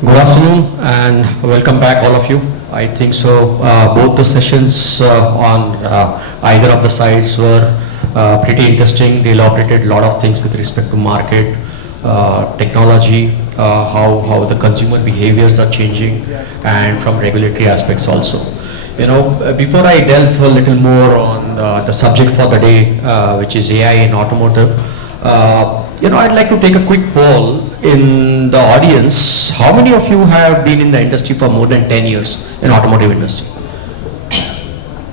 Good afternoon and welcome back all of you. I think so both the sessions on either of the sides were pretty interesting. They elaborated a lot of things with respect to market, technology, how the consumer behaviors are changing, and from regulatory aspects also. Before I delve a little more on the subject for the day, which is AI in automotive, I'd like to take a quick poll in the audience. How many of you have been in the industry for more than 10 years in automotive industry?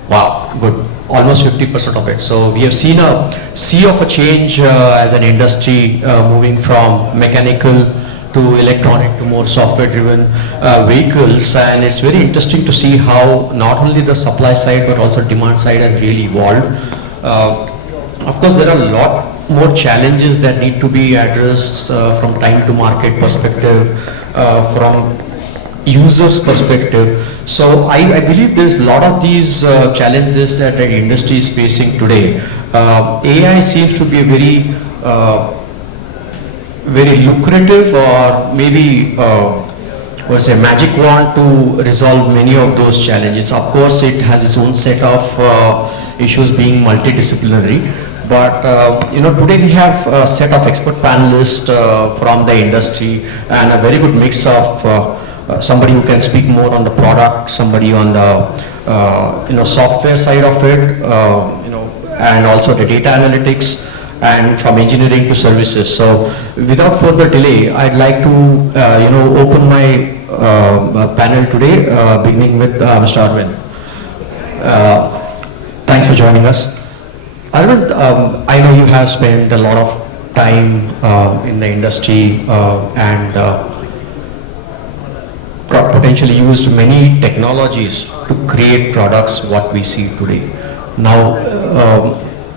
Wow, good. Almost 50% of it. So we have seen a sea of a change as an industry moving from mechanical to electronic to more software driven vehicles, and it's very interesting to see how not only the supply side but also demand side has really evolved. Of course, there are a lot more challenges that need to be addressed from time to market perspective, from users perspective. So I believe there's a lot of these challenges that the industry is facing today. AI seems to be a very lucrative, or maybe what's a magic wand to resolve many of those challenges. Of course, it has its own set of issues being multidisciplinary. But today we have a set of expert panelists from the industry, and a very good mix of somebody who can speak more on the product, somebody on the software side of it, and also the data analytics, and from engineering to services. So without further delay, I'd like to open my panel today, beginning with Mr. Arvind. Thanks for joining us. Arvind, I know you have spent a lot of time in the industry and potentially used many technologies to create products what we see today. Now,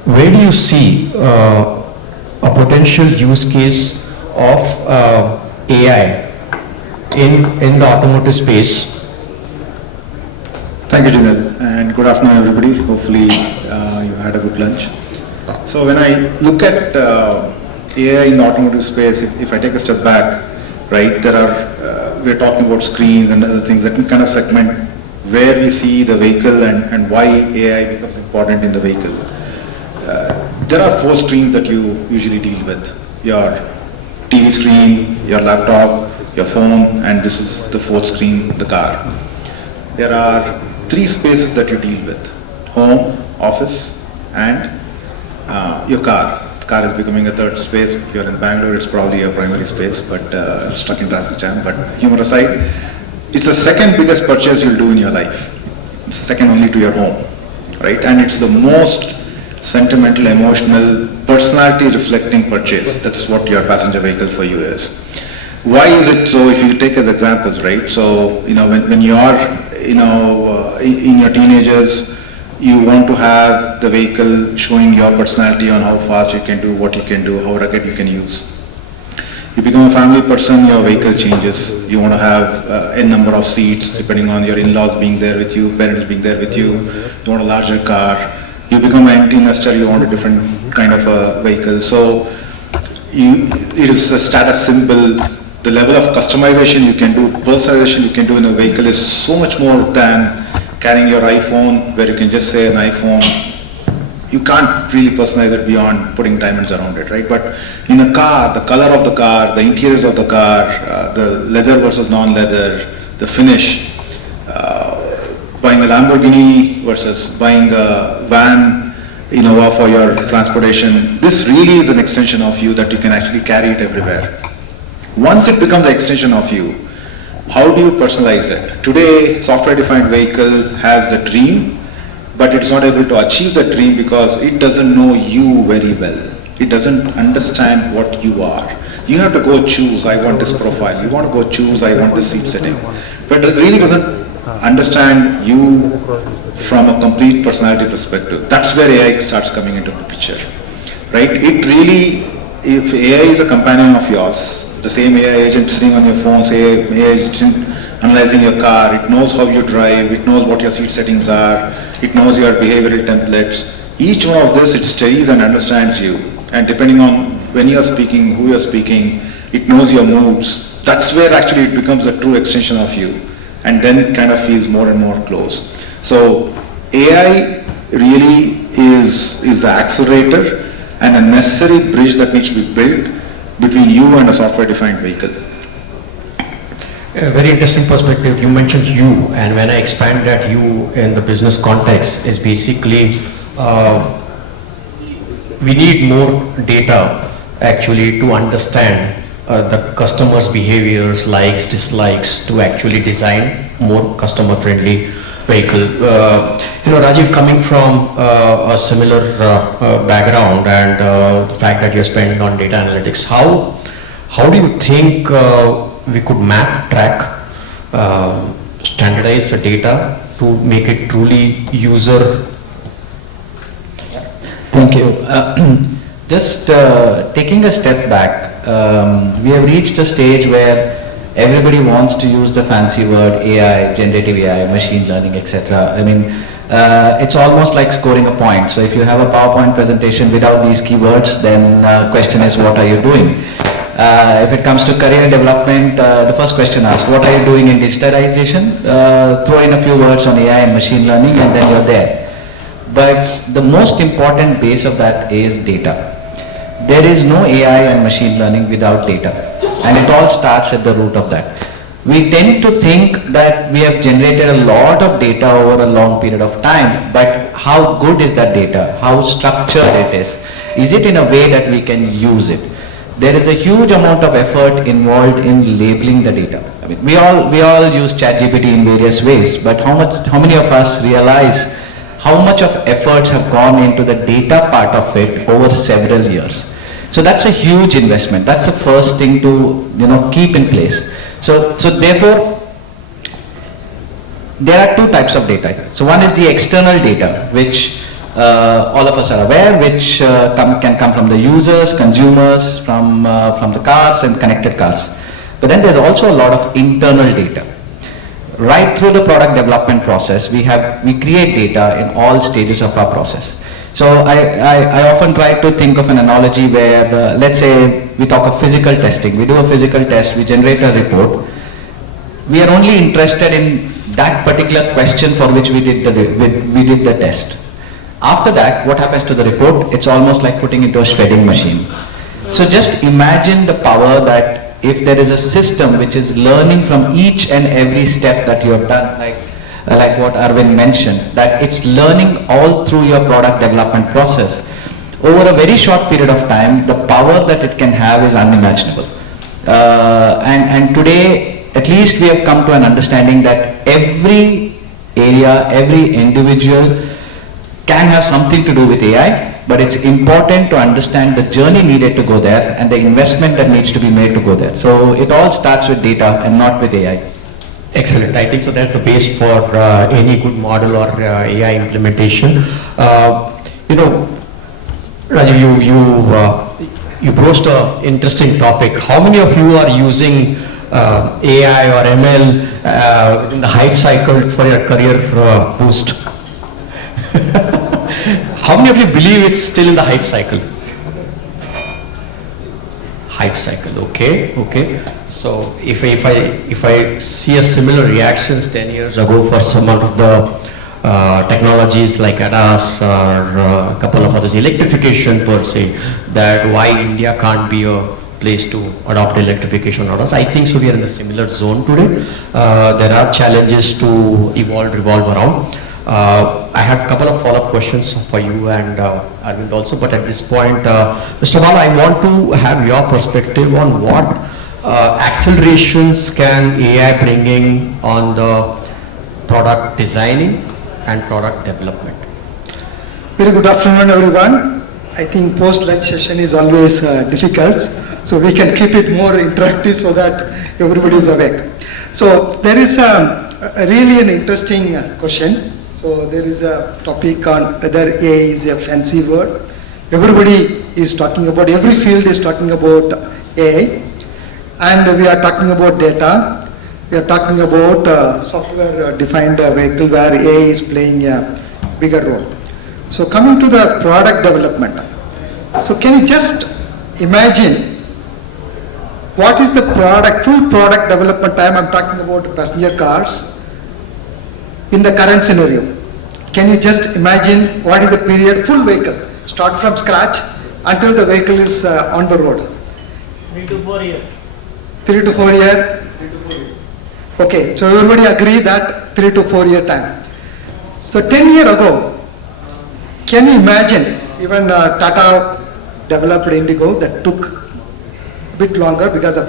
where do you see a potential use case of AI in the automotive space? Thank you, Jinal, and good afternoon, everybody. Hopefully, you had a good lunch. So when I look at AI in the automotive space, if I take a step back, right, we're talking about screens and other things that can kind of segment where we see the vehicle and why AI becomes important in the vehicle. There are 4 screens that you usually deal with: your TV screen, your laptop, your phone, and this is the 4th screen, the car. There are 3 spaces that you deal with: home, office, and your car. The car is becoming a 3rd space. If you're in Bangalore, it's probably your primary space, but stuck in traffic jam. But humor aside, it's the 2nd biggest purchase you'll do in your life. It's second only to your home, right? And it's the most sentimental, emotional, personality reflecting purchase. That's what your passenger vehicle for you is. Why is it so? If you take as examples, right? So when you are in your teenagers, you want to have the vehicle showing your personality on how fast you can do, what you can do, how rugged you can use. You become a family person, your vehicle changes. You want to have n number of seats depending on your in-laws being there with you, parents being there with you. You want a larger car. You become an empty nester, you want a different kind of a vehicle. So it is a status symbol. The level of customization you can do, personalization you can do in a vehicle is so much more than carrying your iPhone, where you can just say an iPhone. You can't really personalize it beyond putting diamonds around it, right? But in a car, the color of the car, the interiors of the car, the leather versus non-leather, the finish, buying a Lamborghini versus buying a van, Innova for your transportation, this really is an extension of you that you can actually carry it everywhere. Once it becomes an extension of you, how do you personalize it? Today, software-defined vehicle has the dream, but it's not able to achieve the dream because it doesn't know you very well. It doesn't understand what you are. You have to go choose, I want this profile. You want to go choose, I want this seat setting. But it really doesn't understand you from a complete personality perspective. That's where AI starts coming into the picture, right? It really, if AI is a companion of yours, the same AI agent sitting on your phone, say AI agent analyzing your car, it knows how you drive, it knows what your seat settings are, it knows your behavioral templates. Each one of this, it studies and understands you. And depending on when you're speaking, who you're speaking, it knows your moods. that's where actually it becomes a true extension of you, and then kind of feels more and more close. So AI really is the accelerator and a necessary bridge that needs to be built between you and a software-defined vehicle. A very interesting perspective. You mentioned you, and when I expand that you in the business context, is basically we need more data actually to understand the customer's behaviors, likes, dislikes, to actually design more customer-friendly vehicle. Rajiv, coming from a similar background and the fact that you're spending on data analytics, how do you think we could map, track, standardize the data to make it truly user? Thank you. Just taking a step back, we have reached a stage where everybody wants to use the fancy word AI, generative AI, machine learning, etc. I mean, it's almost like scoring a point. So if you have a PowerPoint presentation without these keywords, then question is, what are you doing? If it comes to career development, the first question asked, what are you doing in digitalization? Throw in a few words on AI and machine learning, and then you're there. But the most important base of that is data. There is no AI and machine learning without data, and it all starts at the root of that. We tend to think that we have generated a lot of data over a long period of time, but how good is that data? How structured it is? Is it in a way that we can use it? There is a huge amount of effort involved in labeling the data. I mean, we all use ChatGPT in various ways, but how many of us realize how much of efforts have gone into the data part of it over several years? So that's a huge investment. That's the first thing to keep in place. So therefore, there are two types of data. So one is the external data, which all of us are aware, which can come from the users, consumers, from the cars and connected cars. But then there's also a lot of internal data. Right through the product development process, we create data in all stages of our process. So I often try to think of an analogy where, let's say we talk of physical testing. We do a physical test, we generate a report. We are only interested in that particular question for which we did the test. After that, what happens to the report? It's almost like putting into a shredding machine. So just imagine the power that if there is a system which is learning from each and every step that you have done, like what Arvind mentioned, that it's learning all through your product development process. Over a very short period of time, the power that it can have is unimaginable. And today, at least we have come to an understanding that every area, every individual can have something to do with AI, but it's important to understand the journey needed to go there and the investment that needs to be made to go there. So it all starts with data and not with AI. Excellent. I think so that's the base for any good model or AI implementation. Rajiv, you broached an interesting topic. How many of you are using AI or ML in the hype cycle for your career boost? How many of you believe it's still in the hype cycle? Hype cycle, okay. So if I see a similar reactions 10 years ago for some of the technologies like ADAS or a couple of others, electrification per se, that why India can't be a place to adopt electrification orders. I think so we are in a similar zone today. There are challenges to revolve around. I have a couple of follow-up questions for you and Arvind also, but at this point, Mr. Bala, I want to have your perspective on what accelerations can AI bringing on the product designing and product development. Very good afternoon, everyone. I think post-lunch session is always difficult, so we can keep it more interactive so that everybody is awake. So there is really an interesting question. So there is a topic on whether AI is a fancy word. Everybody is talking about, every field is talking about AI, and we are talking about data. We are talking about software-defined vehicle where AI is playing a bigger role. So coming to the product development. So can you just imagine what is the product, full product development time, I'm talking about passenger cars, in the current scenario. Can you just imagine what is the period, full vehicle, start from scratch until the vehicle is on the road? 3 to 4 years. 3 to 4 year? Okay, so everybody agree that 3 to 4 year time. So 10 years ago, can you imagine, even Tata developed Indigo that took a bit longer because the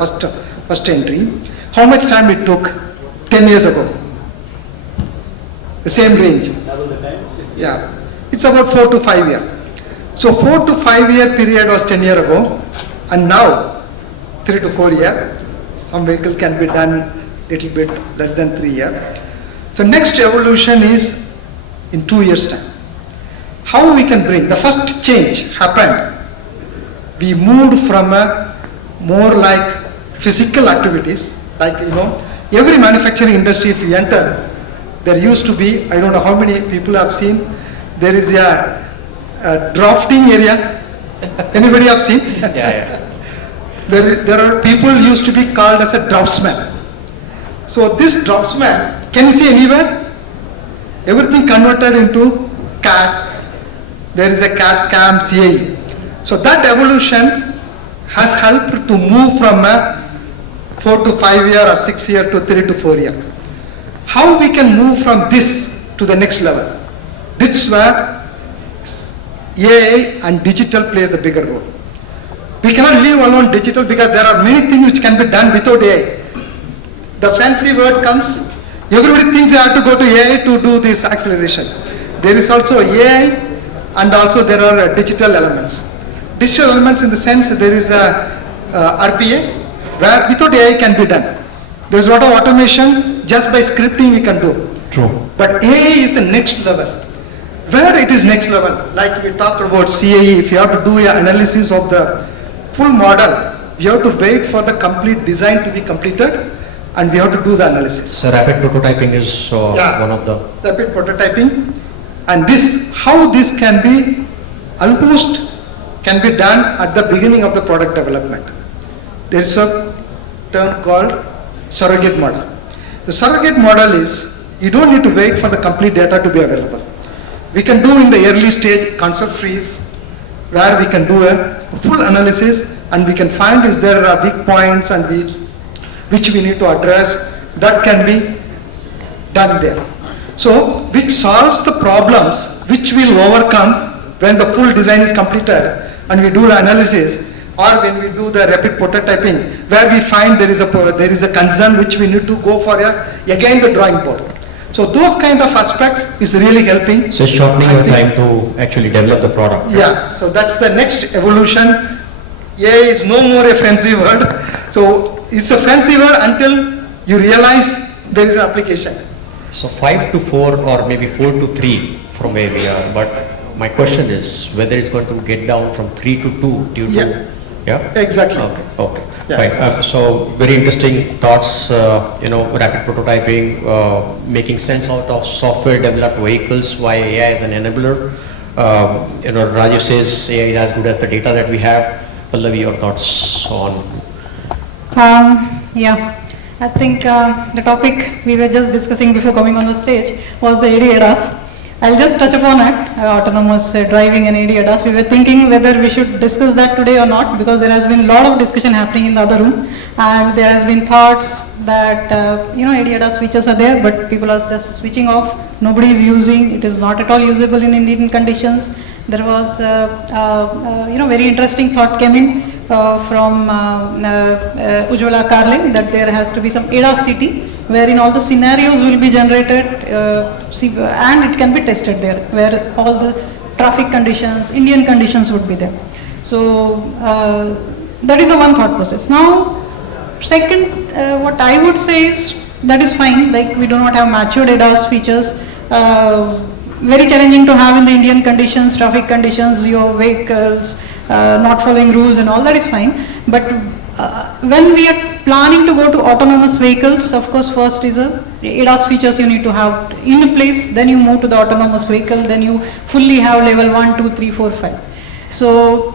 first entry. How much time it took 10 years ago? The same range. Double the time. Yeah, it's about 4 to 5 years. So 4 to 5 year period was 10 years ago, and now 3 to 4 years. Some vehicle can be done little bit less than 3 years. So next evolution is in 2 years time. How we can bring, the first change happened, we moved from a more like physical activities, like every manufacturing industry if you enter, there used to be, I don't know how many people have seen, there is a drafting area. Anybody have seen? Yeah. There are people used to be called as a draftsman. So this draftsman, can you see anywhere? Everything converted into CAD. There is a CAD, CAM, CAE. So that evolution has helped to move from a 4 to 5 year or 6 year to 3 to 4 year. How we can move from this to the next level? This where AI and digital plays the bigger role. We cannot leave alone digital because there are many things which can be done without AI. The fancy word comes, everybody thinks they have to go to AI to do this acceleration. There is also AI and also there are digital elements. Digital elements in the sense there is a RPA where without AI can be done. There is a lot of automation, just by scripting we can do. True. But AI is the next level. Where it is next level, like we talked about CAE, if you have to do an analysis of the full model, you have to wait for the complete design to be completed and we have to do the analysis. So rapid prototyping is one of the... Rapid prototyping. And this, how this can be almost can be done at the beginning of the product development. There is a term called surrogate model. The surrogate model is, you don't need to wait for the complete data to be available. We can do in the early stage concept freeze, where we can do a full analysis and we can find is there are weak points and which we need to address. That can be done there. So, which solves the problems which we'll overcome when the full design is completed and we do the analysis, or when we do the rapid prototyping, where we find there is a concern which we need to go for again the drawing board. So those kind of aspects is really helping. So it's shortening your time to actually develop the product. Yeah, so that's the next evolution. AI is no more a fancy word. So it's a fancy word until you realize there is an application. So 5 to 4 or maybe 4 to 3 from where we are, but my question is whether it's going to get down from 3 to 2 due to... Yeah? Exactly. Okay. Yeah. Fine. So very interesting thoughts, rapid prototyping, making sense out of software developed vehicles, why AI is an enabler. Rajiv says AI is as good as the data that we have. Pallavi, your thoughts on? I think the topic we were just discussing before coming on the stage was the AD-ADAS. I'll just touch upon it, autonomous driving and AD-ADAS. We were thinking whether we should discuss that today or not, because there has been a lot of discussion happening in the other room, and there has been thoughts that AD-ADAS features are there, but people are just switching off. Nobody is using. It is not at all usable in Indian conditions. There was very interesting thought came in from Ujjwala Karle that there has to be some ADAS city, wherein all the scenarios will be generated and it can be tested there, where all the traffic conditions, Indian conditions would be there. So that is the one thought process. Now, second, what I would say is that is fine, like we do not have matured ADAS features, very challenging to have in the Indian conditions, traffic conditions, your vehicles not following rules and all, that is fine. But when we are planning to go to autonomous vehicles, of course, first is ADAS features you need to have in place, then you move to the autonomous vehicle, then you fully have level 1, 2, 3, 4, 5. So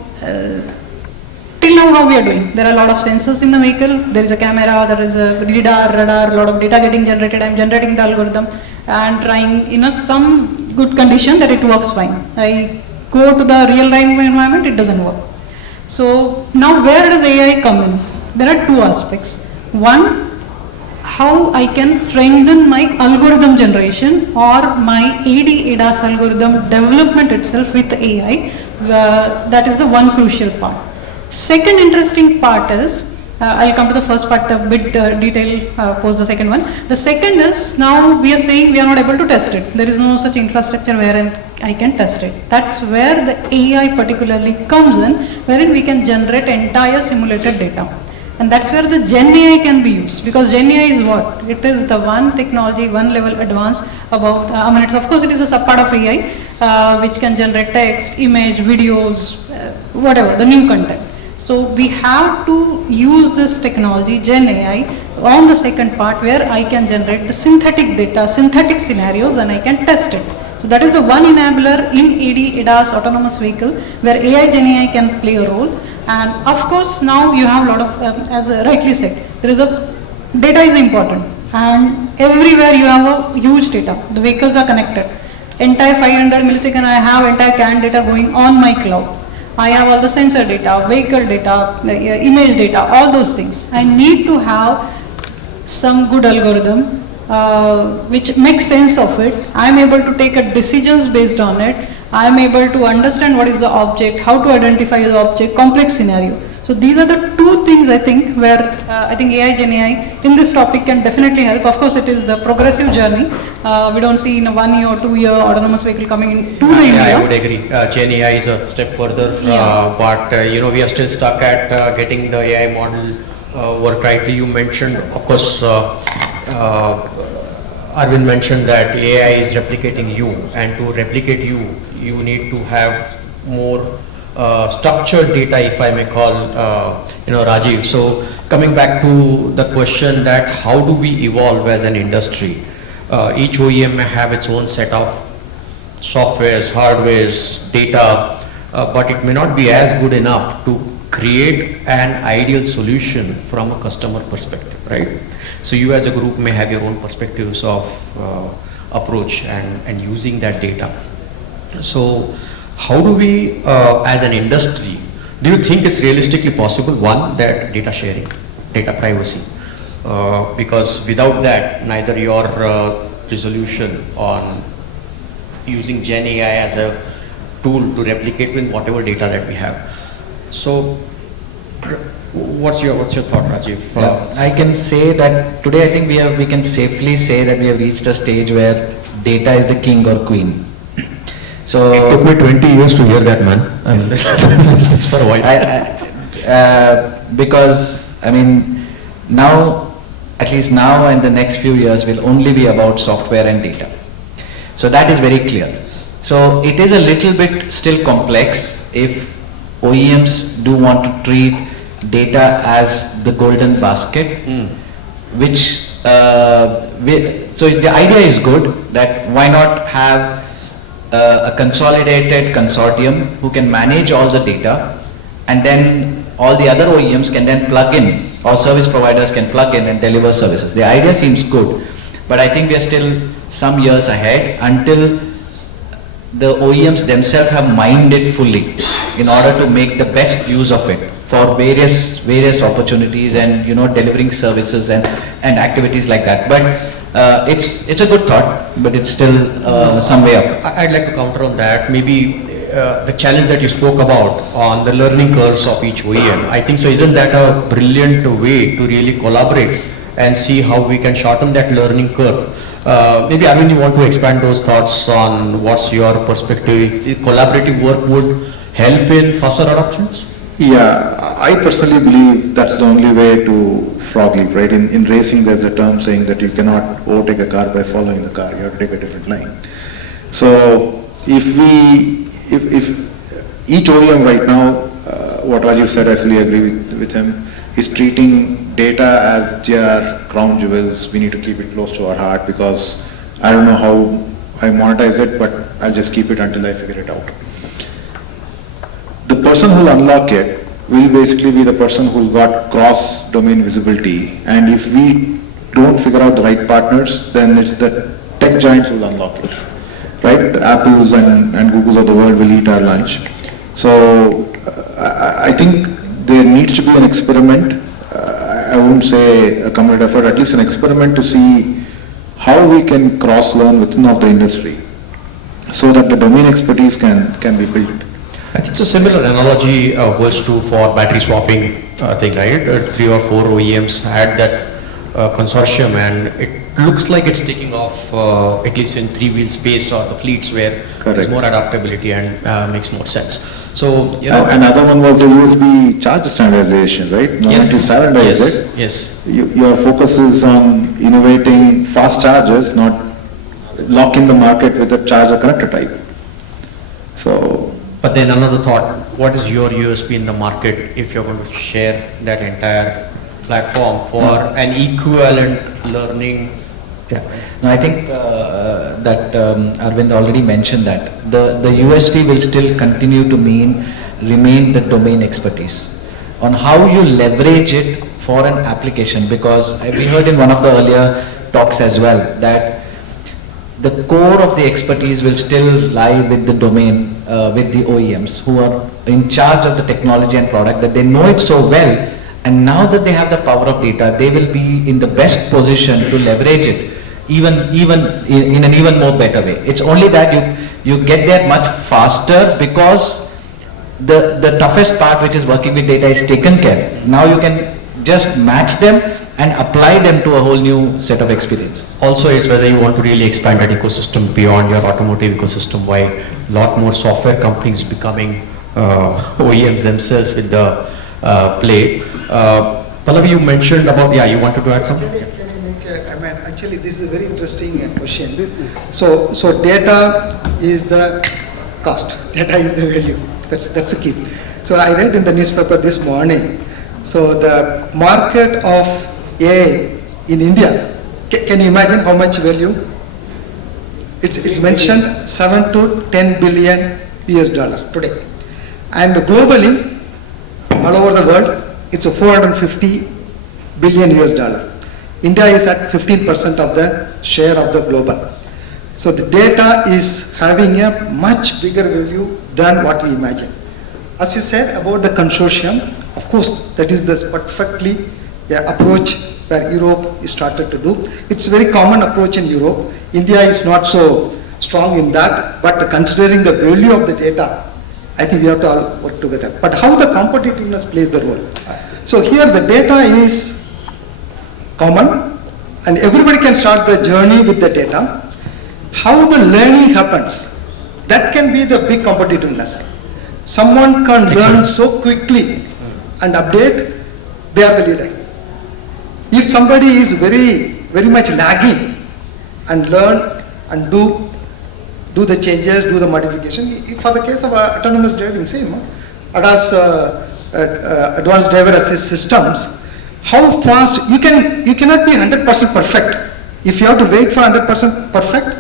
till now how we are doing. There are a lot of sensors in the vehicle, there is a camera, there is a radar, a lot of data getting generated. I am generating the algorithm and trying in some good condition that it works fine. I go to the real time environment, it doesn't work. So now where does AI come in? There are two aspects. One, how I can strengthen my algorithm generation or my AD-ADAS algorithm development itself with AI. That is the one crucial part. Second interesting part is, I'll come to the first part a bit detail post the second one. The second is, now we are saying we are not able to test it. There is no such infrastructure wherein I can test it. That's where the AI particularly comes in, wherein we can generate entire simulated data. And that's where the Gen AI can be used, because Gen AI is what? It is the one technology, one level advanced about, of course it is a subpart of AI, which can generate text, image, videos, whatever, the new content. So we have to use this technology, Gen AI, on the second part where I can generate the synthetic data, synthetic scenarios, and I can test it. So that is the one enabler in AD-ADAS autonomous vehicle where AI Gen AI can play a role. And of course now you have a lot of, as rightly said, data is important, and everywhere you have a huge data. The vehicles are connected. Entire 500 millisecond I have entire CAN data going on my cloud. I have all the sensor data, vehicle data, image data, all those things. I need to have some good algorithm which makes sense of it. I am able to take a decisions based on it. I am able to understand what is the object, how to identify the object, complex scenario. So these are the two things I think where I think AI Gen AI in this topic can definitely help. Of course it is the progressive journey. We don't see in a 1 year or 2 year autonomous vehicle coming into the India. I would agree. Gen AI is a step further, but we are still stuck at getting the AI model work rightly. You mentioned, of course, Arvind mentioned that AI is replicating you, and to replicate you, you need to have more structured data, if I may call, Rajiv. So coming back to the question that how do we evolve as an industry? Each OEM may have its own set of softwares, hardwares, data, but it may not be as good enough to create an ideal solution from a customer perspective, right? So you as a group may have your own perspectives of approach and using that data. So how do we, as an industry, do you think it's realistically possible, one, that data sharing, data privacy, because without that, neither your resolution on using Gen AI as a tool to replicate with whatever data that we have. So what's your thought, Rajiv? I can say that today I think we can safely say that we have reached a stage where data is the king or queen. So it took me 20 years to hear that, man. That's for a while. Because I mean, now, at least now and the next few years will only be about software and data. So that is very clear. So it is a little bit still complex if OEMs do want to treat data as the golden basket, which, so the idea is good that why not have a consolidated consortium who can manage all the data, and then all the other OEMs can then plug in, or service providers can plug in and deliver services. The idea seems good, but I think we are still some years ahead until the OEMs themselves have mined it fully in order to make the best use of it for various opportunities and delivering services and activities like that. But it's a good thought, but it's still some way up. I'd like to counter on that. Maybe the challenge that you spoke about on the learning curves of each OEM, I think so. Isn't that a brilliant way to really collaborate and see how we can shorten that learning curve? Maybe Arvind, you want to expand those thoughts on what's your perspective? If collaborative work would help in faster adoptions? Yeah, I personally believe that's the only way to frog leap, right? In racing, there's a term saying that you cannot overtake a car by following the car. You have to take a different line. So if each OEM right now, what Rajiv said, I fully agree with him, is treating data as their crown jewels. We need to keep it close to our heart because I don't know how I monetize it, but I'll just keep it until I figure it out. The person who will unlock it will basically be the person who got cross-domain visibility. And if we don't figure out the right partners, then it's the tech giants who will unlock it, right? Apples and Googles of the world will eat our lunch. So I think there needs to be an experiment. I won't say a combined effort, at least an experiment to see how we can cross-learn within of the industry so that the domain expertise can be built. I think so. Similar analogy holds true for battery swapping thing, right? 3 or 4 OEMs had that consortium, and it looks like it's taking off at least in 3-wheel space or the fleets where there's more adaptability and makes more sense. So, you know. Another one was the USB charge standardization, right? Now Yes. to standardize it, Yes. your focus is on innovating fast chargers, not locking the market with a charger connector type. So, But then another thought, what is your USP in the market if you're going to share that entire platform for an equivalent learning? Yeah, no, I think that Arvind already mentioned that the USP will still continue to remain the domain expertise on how you leverage it for an application, because we heard in one of the earlier talks as well that the core of the expertise will still lie with the domain, with the OEMs who are in charge of the technology and product, that they know it so well, and now that they have the power of data, they will be in the best position to leverage it even in an even more better way. It's only that you get there much faster because the toughest part, which is working with data, is taken care. Now you can just match them and apply them to a whole new set of experience. Also, it's whether you want to really expand that ecosystem beyond your automotive ecosystem, why a lot more software companies becoming OEMs themselves with the play. Pallavi, you mentioned about, you wanted to add something? Can I make actually this is a very interesting question. So data is the cost, data is the value, that's the key. So I read in the newspaper this morning, so the market of AI in India, can you imagine how much value? It's mentioned 7 to 10 billion US dollar today. And globally, all over the world, it's a 450 billion US dollar. India is at 15% of the share of the global. So the data is having a much bigger value than what we imagine. As you said about the consortium, of course, that is the perfectly approach where Europe is started to do. It's a very common approach in Europe. India is not so strong in that, but considering the value of the data, I think we have to all work together. But how the competitiveness plays the role. So here the data is common and everybody can start the journey with the data. How the learning happens, that can be the big competitiveness. Someone can learn so quickly and update, they are the leader. If somebody is very much lagging and learn and do the changes, do the modification, for the case of autonomous driving, same, ADAS, advanced driver assist systems, how fast, you cannot be 100% perfect. If you have to wait for 100% perfect,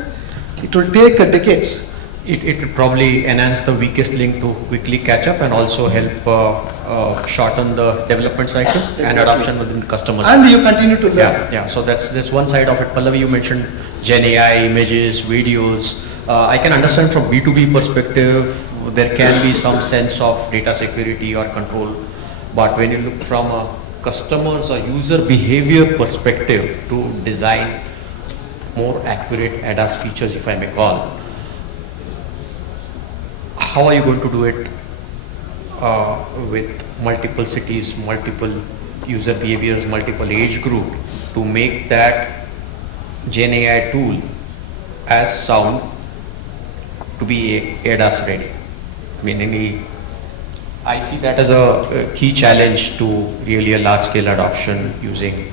it will take decades. It will probably enhance the weakest link to quickly catch up and also help shorten the development cycle and adoption within customers. And you continue to learn. Yeah, so that's one side of it. Pallavi, you mentioned Gen AI, images, videos. I can understand from B2B perspective, there can be some sense of data security or control. But when you look from a customer's or user behavior perspective to design more accurate ADAS features, if I may call, how are you going to do it with multiple cities, multiple user behaviors, multiple age group to make that Gen AI tool as sound to be ADAS ready? I mean, I see that as a key challenge to really a large scale adoption using.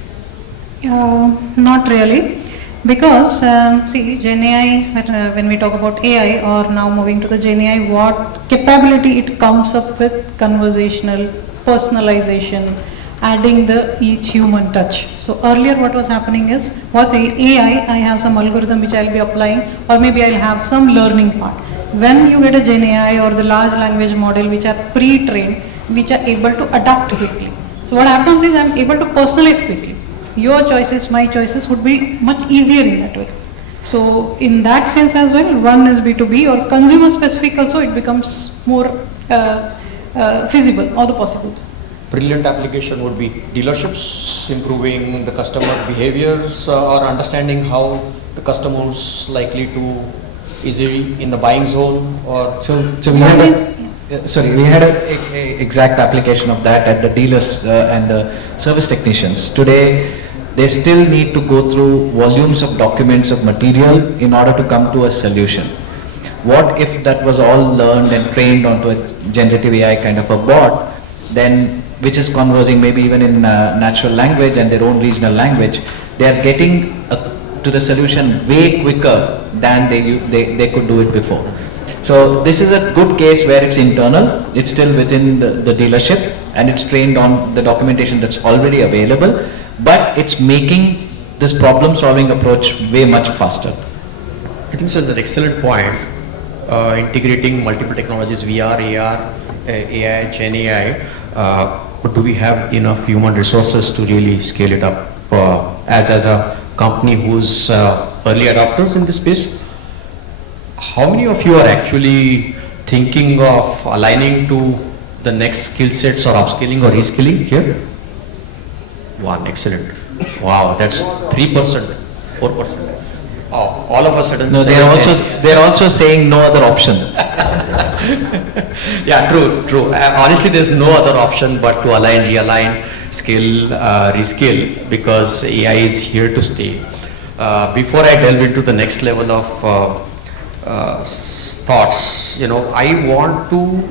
Not really, because see, Gen AI, when we talk about AI or now moving to the Gen AI, what capability it comes up with: conversational, personalization, adding the each human touch. So earlier what was happening is, what AI, I have some algorithm which I'll be applying, or maybe I'll have some learning part. When you get a Gen AI or the large language model which are pre-trained, which are able to adapt quickly. So what happens is I'm able to personalize quickly. Your choices, my choices would be much easier in that way. So in that sense as well, one is B2B or consumer specific also, it becomes more feasible or the possible. Brilliant application would be dealerships, improving the customer behaviors or understanding how the customer is likely to easily in the buying zone or So we had we had a exact application of that at the dealers and the service technicians. Today, they still need to go through volumes of documents of material in order to come to a solution. What if that was all learned and trained onto a generative AI kind of a bot, then which is conversing maybe even in natural language and their own regional language, they are getting to the solution way quicker than they could do it before. So this is a good case where it's internal, it's still within the dealership and it's trained on the documentation that's already available, but it's making this problem solving approach way much faster. I think so. It's an excellent point. Integrating multiple technologies, VR, AR, AI, Gen AI. But do we have enough human resources to really scale it up? As a company who's early adopters in this space, how many of you are actually thinking of aligning to the next skill sets or upskilling or reskilling here? One, excellent. Wow, that's 3%, 4%. Oh, all of a sudden. No, they're also saying no other option. Yeah, true. Honestly, there's no other option but to align, realign, skill, reskill, because AI is here to stay. Before I delve into the next level of thoughts, I want to,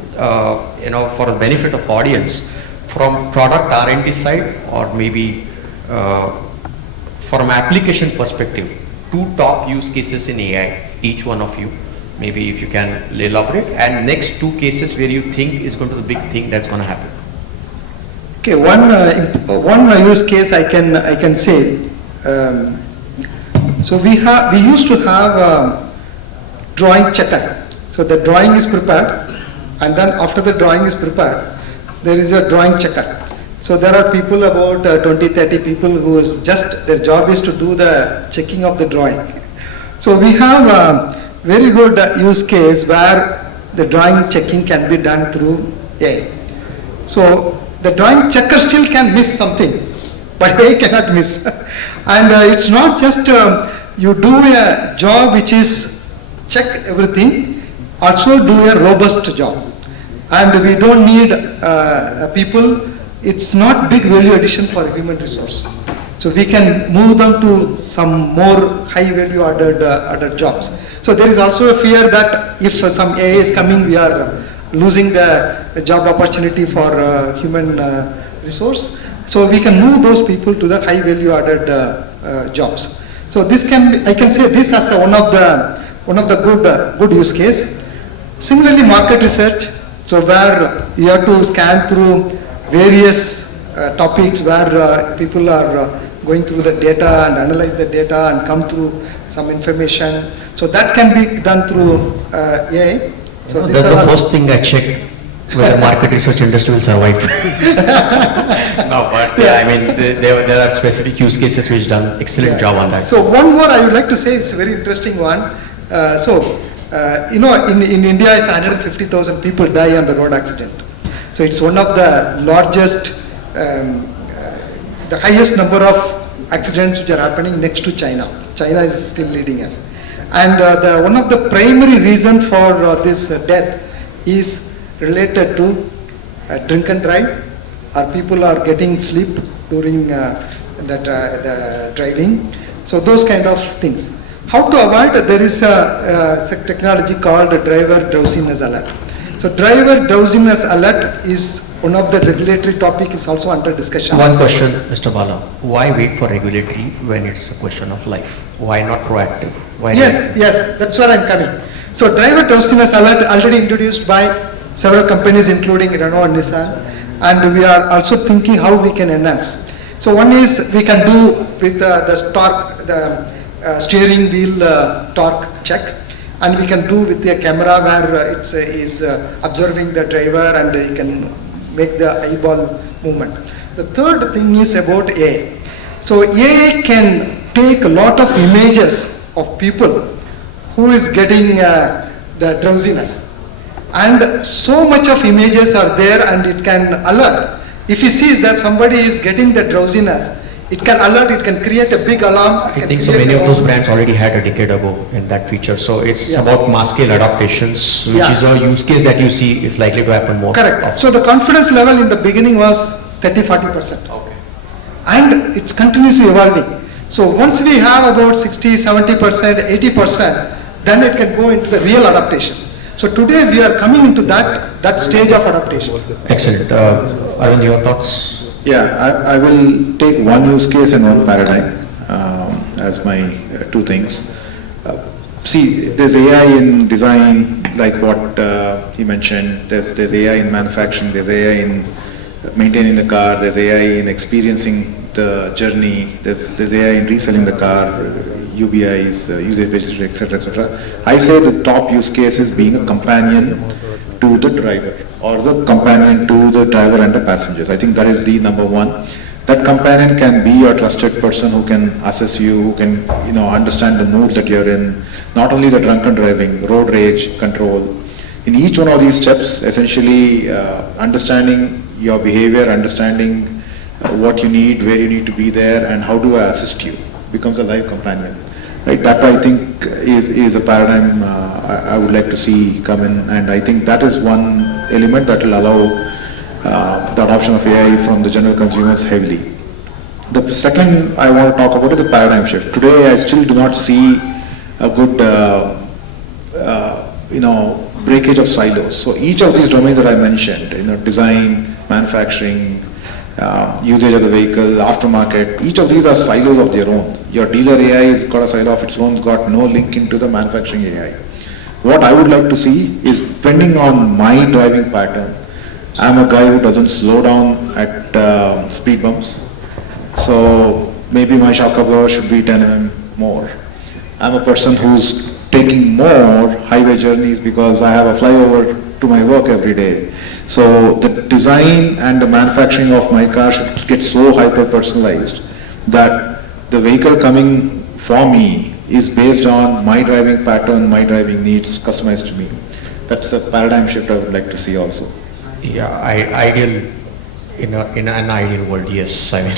for the benefit of audience, from product R&D side or maybe from application perspective, 2 top use cases in AI, each one of you. Maybe if you can elaborate, and next 2 cases where you think is going to be the big thing that's going to happen. Okay, one use case I can say. So we used to have drawing checker. So the drawing is prepared, and then after the drawing is prepared, there is a drawing checker. So there are people, about 20-30 people whose just their job is to do the checking of the drawing. So we have a very good use case where the drawing checking can be done through AI. So the drawing checker still can miss something, but AI cannot miss. And it's not just you do a job which is check everything, also do a robust job. And we don't need people. It's not big value addition for human resource. So we can move them to some more high value added jobs. So there is also a fear that if some AI is coming, we are losing the job opportunity for human resource. So we can move those people to the high value added jobs. So this can be, I can say this as one of the good use case. Similarly, market research. So where you have to scan through various topics where people are going through the data and analyze the data and come through some information. So that can be done through AI. So that's the first thing I check, whether market research industry will survive. No, but yeah, I mean, there are specific use cases which done excellent job on that. So one more I would like to say, it's a very interesting one. In India, it's 150,000 people die on the road accident. So it's one of the largest, the highest number of accidents which are happening next to China. China is still leading us. And one of the primary reason for this death is related to drink and drive, or people are getting sleep during the driving. So those kind of things. How to avoid? There is a technology called driver drowsiness alert. So driver drowsiness alert is one of the regulatory topic, is also under discussion. One question, Mr. Bala. Why wait for regulatory when it's a question of life? Why not proactive? Why Yes, that's where I'm coming. So driver drowsiness alert already introduced by several companies including Renault and Nissan, and we are also thinking how we can enhance. So one is we can do with the torque, the steering wheel torque check. And we can do with the camera where it's is observing the driver, and he can make the eyeball movement. The third thing is about AI. So AI can take a lot of images of people who is getting the drowsiness. And so much of images are there and it can alert. If he sees that somebody is getting the drowsiness, it can alert, it can create a big alarm. I think so many of those brands already had a decade ago in that feature. So it's about mass scale adaptations, which is a use case that you see is likely to happen more. Correct. So the confidence level in the beginning was 30-40%. Okay. And it's continuously evolving. So once we have about 60, 70%, 80%, then it can go into the real adaptation. So today we are coming into that stage of adaptation. Excellent. Arvind, your thoughts? Yeah, I will take one use case and one paradigm as my two things. See, there's AI in design, like what he mentioned. There's AI in manufacturing. There's AI in maintaining the car. There's AI in experiencing the journey. There's AI in reselling the car, UBIs, user registry, etc., etc. I say the top use case is being a companion to the driver, or the companion to the driver and the passengers. I think that is the number one. That companion can be a trusted person who can assess you, who can understand the moods that you're in, not only the drunken driving, road rage control. In each one of these steps, essentially understanding your behavior, understanding what you need, where you need to be there, and how do I assist you, becomes a live companion. Right, that I think is a paradigm I would like to see come in, and I think that is one element that will allow the adoption of AI from the general consumers heavily. The second I want to talk about is the paradigm shift. Today I still do not see a good breakage of silos. So each of these domains that I mentioned, design, manufacturing, usage of the vehicle, aftermarket, each of these are silos of their own. Your dealer AI has got a silo of its own, it's got no link into the manufacturing AI. What I would like to see is, depending on my driving pattern, I'm a guy who doesn't slow down at speed bumps. So maybe my shock absorber should be 10 mm more. I'm a person who's taking more highway journeys because I have a flyover to my work every day. So the design and the manufacturing of my car should get so hyper-personalized that the vehicle coming for me is based on my driving pattern, my driving needs, customized to me. That's a paradigm shift I would like to see also. Yeah, ideal, in an ideal world, yes. I mean,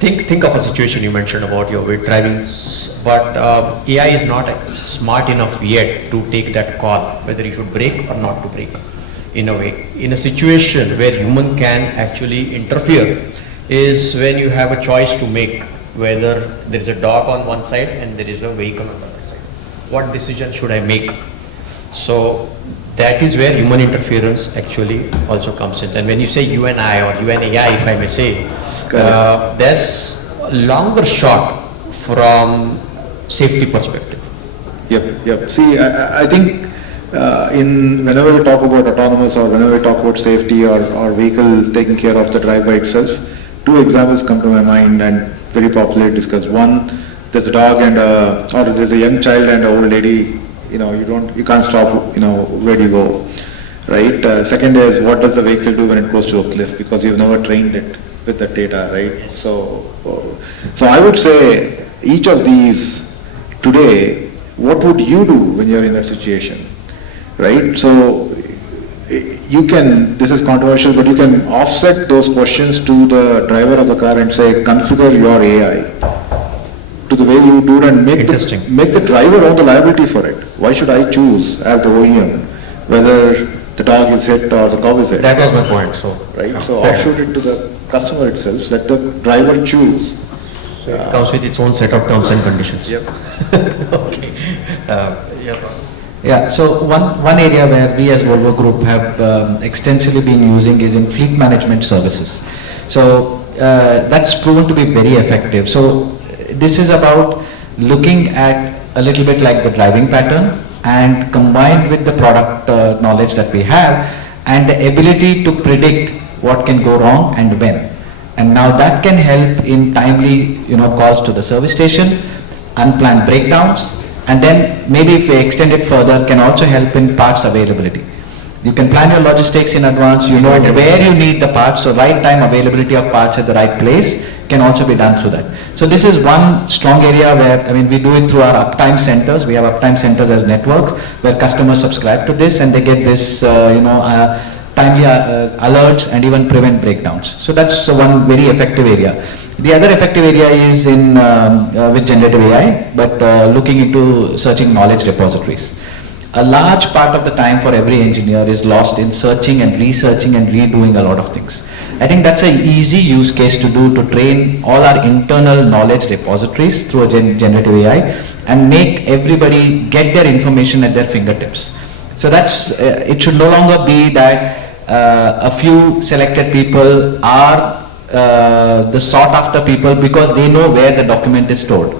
think of a situation you mentioned about your way driving, but AI is not smart enough yet to take that call whether you should brake or not to brake. In a way, in a situation where human can actually interfere is when you have a choice to make, whether there is a dog on one side and there is a vehicle on the other side. What decision should I make? So that is where human interference actually also comes in. And when you say you and I, or you and AI, if I may say, there's a longer shot from safety perspective. Yep. See, I think whenever we talk about autonomous, or whenever we talk about safety, or vehicle taking care of the drive by itself, two examples come to my mind and very popularly discussed. One, there's a dog or there's a young child and an old lady. You can't stop. Where do you go, right? Second is, what does the vehicle do when it goes to a cliff, because you've never trained it with the data, right? So I would say each of these today, what would you do when you're in that situation? Right? So you can, this is controversial, but you can offset those questions to the driver of the car and say, configure your AI to the way you do it, and make the driver own the liability for it. Why should I choose as the OEM whether the dog is hit or the cow is hit? That was my point. So right. So offshoot it to the customer itself. Let the driver choose. So it comes with its own set of terms and conditions. Yep. Okay. Yeah, so one area where we as Volvo Group have extensively been using is in fleet management services. So that's proven to be very effective. So this is about looking at a little bit like the driving pattern, and combined with the product knowledge that we have and the ability to predict what can go wrong and when. And now that can help in timely calls to the service station, unplanned breakdowns, and then maybe if we extend it further, can also help in parts availability. You can plan your logistics in advance, you know where you need the parts, so right time availability of parts at the right place can also be done through that. So this is one strong area where, I mean, we do it through our uptime centers. We have uptime centers as networks where customers subscribe to this and they get this, timely alerts and even prevent breakdowns. So that's one very effective area. The other effective area is in with generative AI, but looking into searching knowledge repositories. A large part of the time for every engineer is lost in searching and researching and redoing a lot of things. I think that's an easy use case to do to train all our internal knowledge repositories through a generative AI and make everybody get their information at their fingertips. So that's, it should no longer be that a few selected people are the sought after people because they know where the document is stored,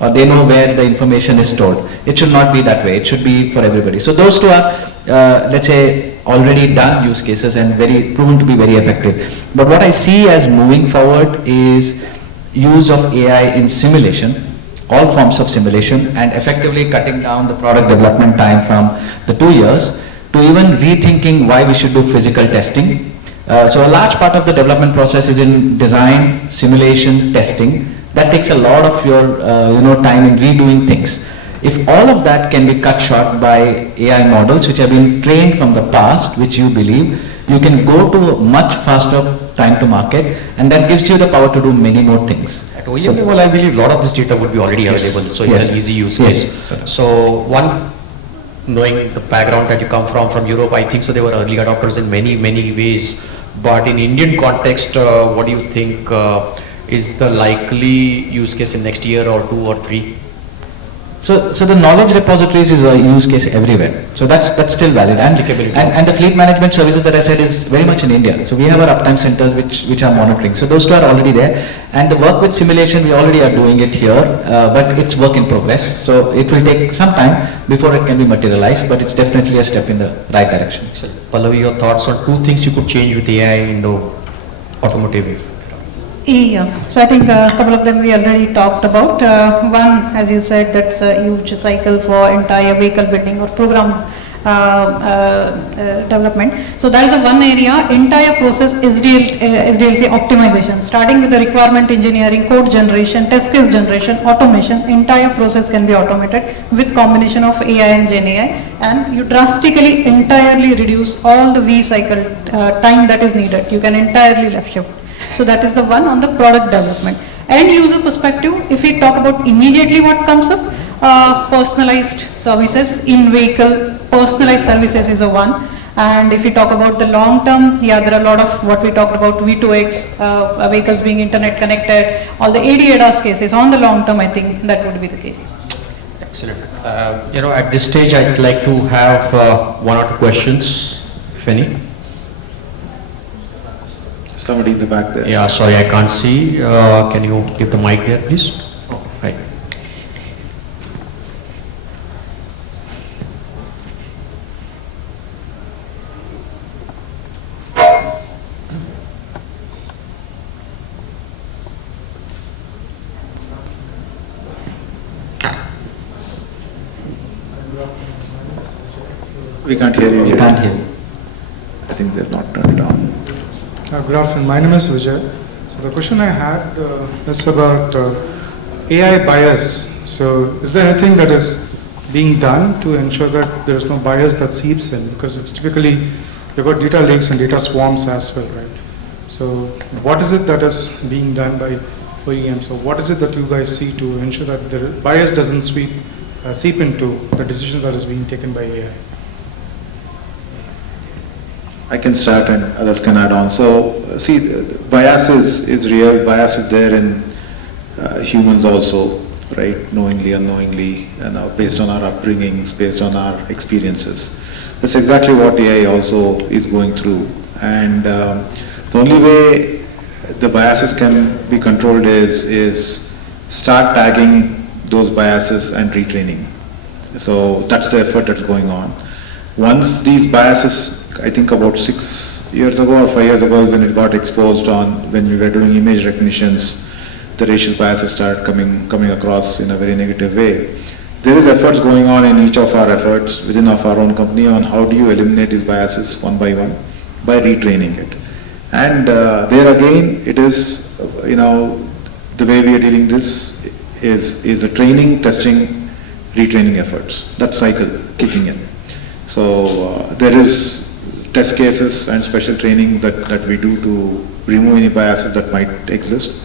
or they know where the information is stored. It should not be that way. It should be for everybody. So those two are, let's say, already done use cases and very proven to be very effective. But what I see as moving forward is use of AI in simulation, all forms of simulation, and effectively cutting down the product development time from the 2 years to even rethinking why we should do physical testing. So a large part of the development process is in design, simulation, testing. That takes a lot of your time in redoing things. If all of that can be cut short by AI models which have been trained from the past, which you believe, you can go to a much faster time to market, and that gives you the power to do many more things. At OEM level, I believe a lot of this data would be already available, so it's an easy use case. So one, knowing the background that you come from Europe, I think so they were early adopters in many ways. But in Indian context, what do you think is the likely use case in next year or 2 or 3? So the knowledge repositories is a use case everywhere. So that's still valid. And the fleet management services that I said is very much in India. So we have our uptime centers which are monitoring. So those two are already there. And the work with simulation, we already are doing it here, but it's work in progress. So it will take some time before it can be materialized, but it's definitely a step in the right direction. Pallavi, your thoughts on 2 things you could change with AI in the automotive? Yeah, so I think a couple of them we already talked about. One, as you said, that's a huge cycle for entire vehicle building or program development. So that is the one area. Entire process SDLC optimization, starting with the requirement engineering, code generation, test case generation, automation. Entire process can be automated with combination of AI and Gen AI, and you drastically entirely reduce all the V cycle time that is needed. You can entirely left shift. So that is the one on the product development. End user perspective, if we talk about immediately what comes up, personalized services in vehicle, personalized services is a one. And if we talk about the long term, yeah, there are a lot of what we talked about, V2X, vehicles being internet connected, all the AD/ADAS cases. On the long term, I think that would be the case. Excellent. At this stage, I'd like to have 1 or 2 questions, if any. Somebody in the back there. Yeah, sorry, I can't see. Can you give the mic there, please? Oh, right. We can't hear you You yet. can't hear. I think they've not turned it on. Good afternoon. My name is Vijay. So the question I had is about AI bias. So is there anything that is being done to ensure that there is no bias that seeps in? Because it's typically, you've got data lakes and data swarms as well, right? So what is it that is being done by OEM? So what is it that you guys see to ensure that the bias doesn't seep into the decisions that is being taken by AI? I can start and others can add on. So, see, bias is real. Bias is there in humans also, right? Knowingly, unknowingly, and based on our upbringings, based on our experiences. That's exactly what AI also is going through. And the only way the biases can be controlled is start tagging those biases and retraining. So that's the effort that's going on. Once these biases, I think about 6 years ago or 5 years ago is when it got exposed on when we were doing image recognitions, the racial biases started coming across in a very negative way. there is efforts going on in each of our efforts within of our own company on how do you eliminate these biases one by one by retraining it. And there again, it is, the way we are dealing this is a training, testing, retraining efforts, that cycle kicking in. So there is test cases and special trainings that we do to remove any biases that might exist.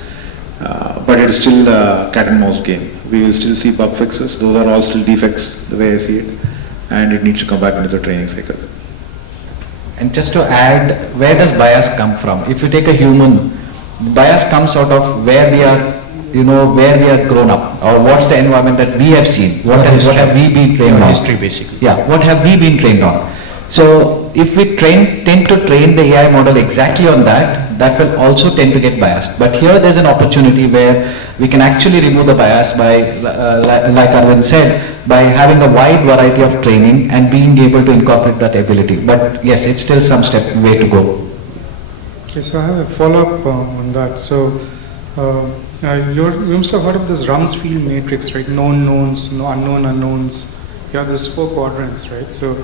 But it is still a cat and mouse game. We will still see bug fixes. Those are all still defects, the way I see it. And it needs to come back into the training cycle. And just to add, where does bias come from? If you take a human, bias comes out of where we are, where we are grown up, or what's the environment that we have seen. What have we been trained on? History, basically. Yeah, what have we been trained on? So if we tend to train the AI model exactly on that will also tend to get biased. But here there's an opportunity where we can actually remove the bias by, like Arvind said, by having a wide variety of training and being able to incorporate that ability. But yes, it's still some way to go. Okay, so I have a follow-up on that. So you must have heard of this Rumsfeld matrix, right? Known knowns, unknown unknowns. You have these 4 quadrants, right? So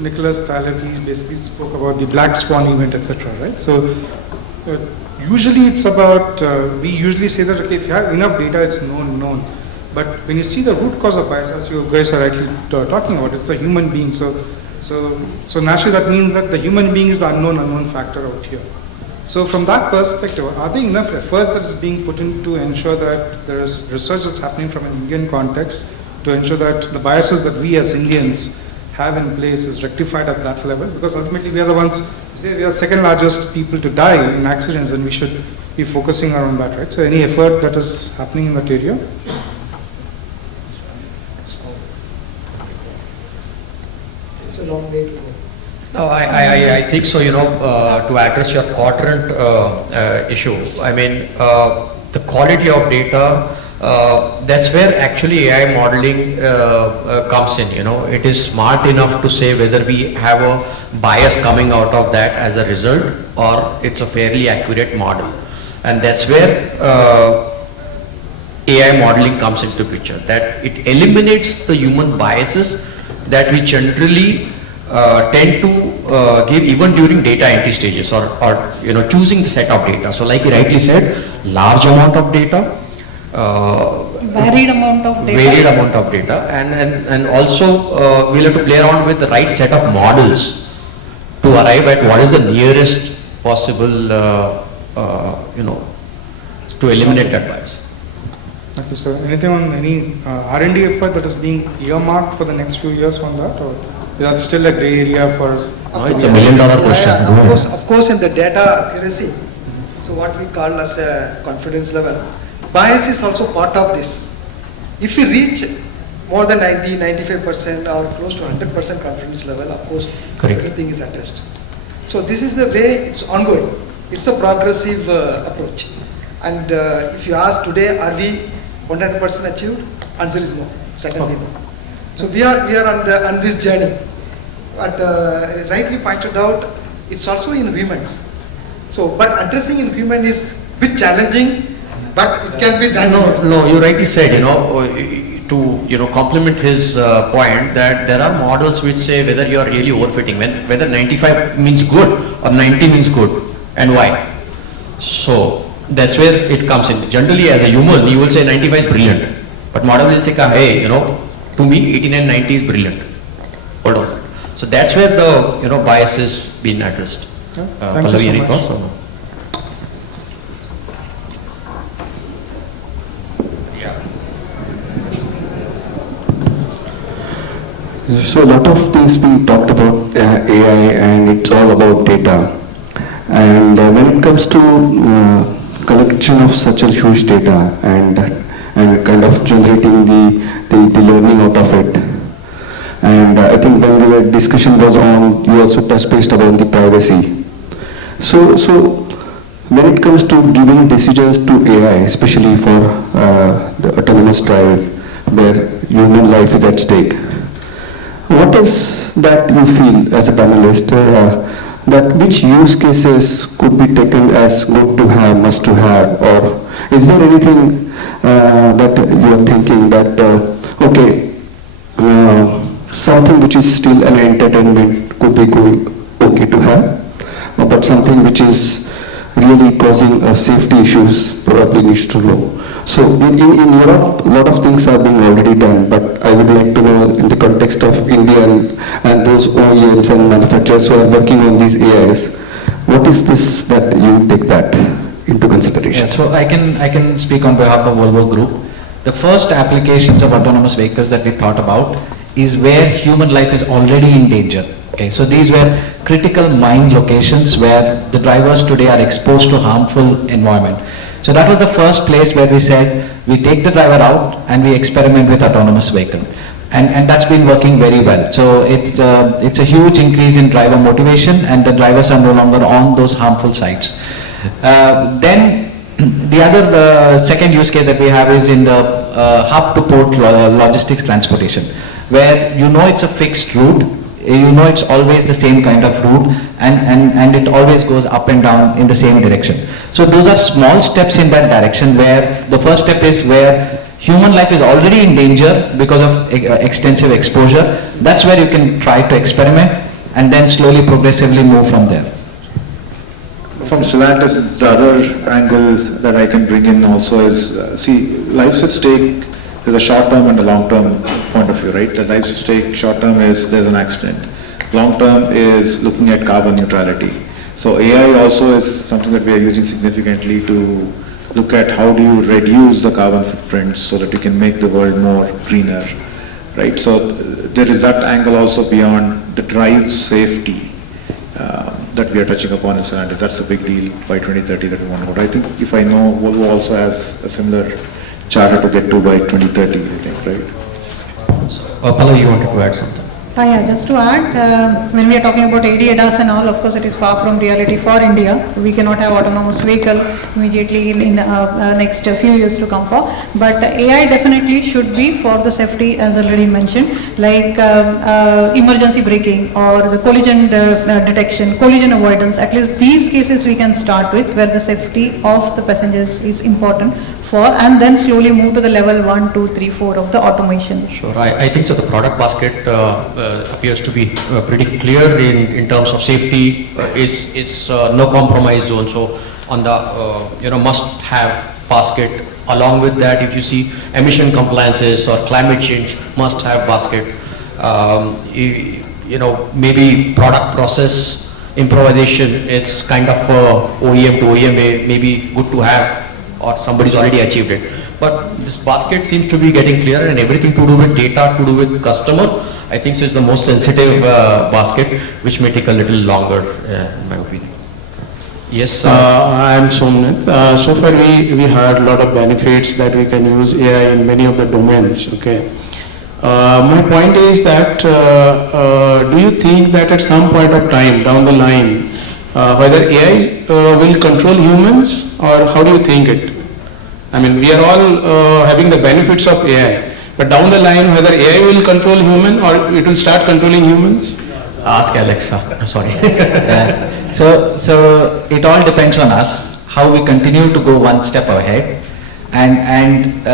Nicholas Taleb basically spoke about the black swan event, etc. Right? So usually it's about, we usually say that, okay, if you have enough data, it's known. But when you see the root cause of bias, as you guys are actually talking about, it's the human being. So naturally that means that the human being is the unknown factor out here. So from that perspective, are there enough efforts that is being put in to ensure that there is research that's happening from an Indian context to ensure that the biases that we as Indians have in place is rectified at that level? Because ultimately we are the ones, say we are second largest people to die in accidents, and we should be focusing around that, right? So any effort that is happening in that area? It's a long way to go. No, I think so, to address your quadrant issue, I mean, the quality of data, that's where actually AI modeling comes in, It is smart enough to say whether we have a bias coming out of that as a result or it's a fairly accurate model. And that's where AI modeling comes into picture, that it eliminates the human biases that we generally tend to give even during data entry stages or choosing the set of data. So like you rightly said, large amount of data, varied amount of data, and also we'll have to play around with the right set of models to arrive at what is the nearest possible to eliminate that bias. Okay, so anything on any R&D effort that is being earmarked for the next few years on that, or that's still a gray area for us? No, it's $1 million question. Of course, in the data accuracy, so what we call as a confidence level, bias is also part of this. If we reach more than 90, 95% or close to 100% confidence level, of course, Correct. Everything is addressed. So this is the way it's ongoing. It's a progressive approach. And if you ask today, are we 100% achieved? Answer is no, certainly no. So we are on this journey. But rightly pointed out, it's also in humans. So, but addressing in human is a bit challenging, but it can be done. No, you rightly said, to complement his point that there are models which say whether you are really overfitting, whether 95 means good or 90 means good, and why. So that's where it comes in. Generally, as a human, you will say 95 is brilliant, but model will say, hey, to me 89, 90 is brilliant. Hold on. So that's where the bias is being addressed. Thank you so any much. thoughts or no? So a lot of things being talked about AI, and it's all about data. And when it comes to collection of such a huge data and kind of generating the learning out of it, and I think when the discussion was on, you also touched based about the privacy. So when it comes to giving decisions to AI, especially for the autonomous drive, where human life is at stake, what is that you feel as a panelist, that which use cases could be taken as good to have, must to have, or is there anything that you are thinking that okay, something which is still an entertainment could be okay to have, but something which is really causing safety issues probably needs to know. So in Europe, a lot of things are being already done, but I would like to know in the context of India and those OEMs and manufacturers who are working on these AIs, what is this that you take that into consideration? Yeah, so I can speak on behalf of Volvo Group. The first applications of autonomous vehicles that we thought about is where human life is already in danger. Okay, so these were critical mine locations where the drivers today are exposed to harmful environment. So that was the first place where we said we take the driver out and we experiment with autonomous vehicle. And that's been working very well. So it's a huge increase in driver motivation, and the drivers are no longer on those harmful sites. Then the other second use case that we have is in the hub to port logistics transportation, where you know it's a fixed route, you know it's always the same kind of route, and it always goes up and down in the same direction. So those are small steps in that direction, where the first step is where human life is already in danger because of extensive exposure. That's where you can try to experiment and then slowly progressively move from there. From Stellantis, the other angle that I can bring in also is, see, life's at stake. There's a short-term and a long-term point of view, right? The life's at stake, short-term is there's an accident. Long-term is looking at carbon neutrality. So AI also is something that we are using significantly to look at how do you reduce the carbon footprint so that you can make the world more greener, right? So there is that angle also beyond the drive safety that we are touching upon in Stellantis. That's a big deal by 2030 that we want to go. I think if I know, Volvo also has a similar charter to get to by 2030, I think, right? Pallavi, you wanted to add something? Yeah, just to add, when we are talking about AD ADAS and all, of course it is far from reality for India. We cannot have autonomous vehicle immediately in next few years to come for. But AI definitely should be for the safety, as already mentioned, like emergency braking or the collision detection, collision avoidance. At least these cases we can start with, where the safety of the passengers is important for, and then slowly move to the level 1, 2, 3, 4 of the automation. Sure, I think so. The product basket appears to be pretty clear in terms of safety. Is no compromise zone. So on the must have basket. Along with that, if you see emission compliances or climate change, must have basket. Maybe product process improvisation. It's kind of OEM to OEM maybe good to have, or somebody's already achieved it. But this basket seems to be getting clearer, and everything to do with data, to do with customer. I think so it's the most sensitive basket, which may take a little longer, in my opinion. Yes, I am Somnath. So far we heard a lot of benefits that we can use AI in many of the domains. Okay. My point is that do you think that at some point of time down the line, whether AI will control humans, or how do you think it? I mean, we are all having the benefits of AI, but down the line, whether AI will control human or it will start controlling humans? ask Alexa. Sorry. So it all depends on us, how we continue to go one step ahead, and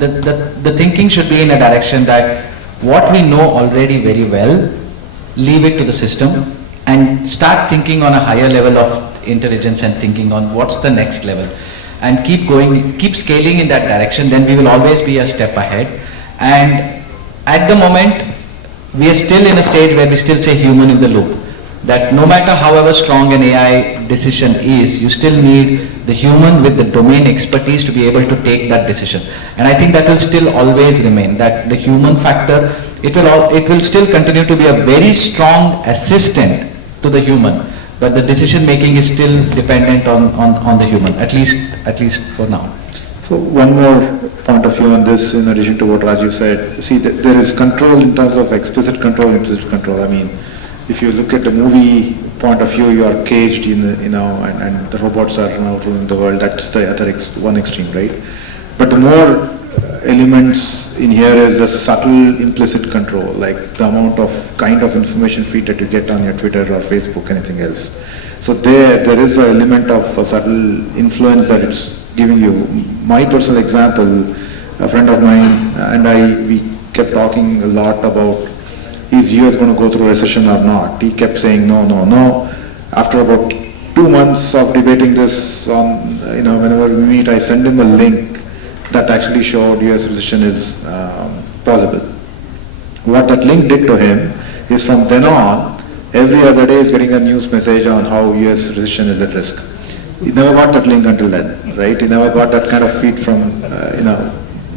the thinking should be in a direction that what we know already very well, leave it to the system, and start thinking on a higher level of intelligence and thinking on what's the next level, and keep going, keep scaling in that direction. Then we will always be a step ahead. And at the moment, we are still in a stage where we still say human in the loop, that no matter however strong an AI decision is, you still need the human with the domain expertise to be able to take that decision. And I think that will still always remain, that the human factor, it will still continue to be a very strong assistant to the human, but the decision making is still dependent on the human, at least for now. So one more point of view on this, in addition to what Rajiv said. See, there is control in terms of explicit control, implicit control. I mean, if you look at the movie point of view, you are caged in the, and the robots are now ruling the world. That's the other one extreme, right? But the more elements in here is the subtle implicit control, like the amount of kind of information feed that you get on your Twitter or Facebook, anything else. So there is an element of a subtle influence that it's giving you. My personal example, a friend of mine and we kept talking a lot about is US going to go through a recession or not. He kept saying no, no, no. After about 2 months of debating this on, whenever we meet, I send him a link that actually showed US recession is possible. What that link did to him is from then on, every other day is getting a news message on how US recession is at risk. He never got that link until then, right? He never got that kind of feed from,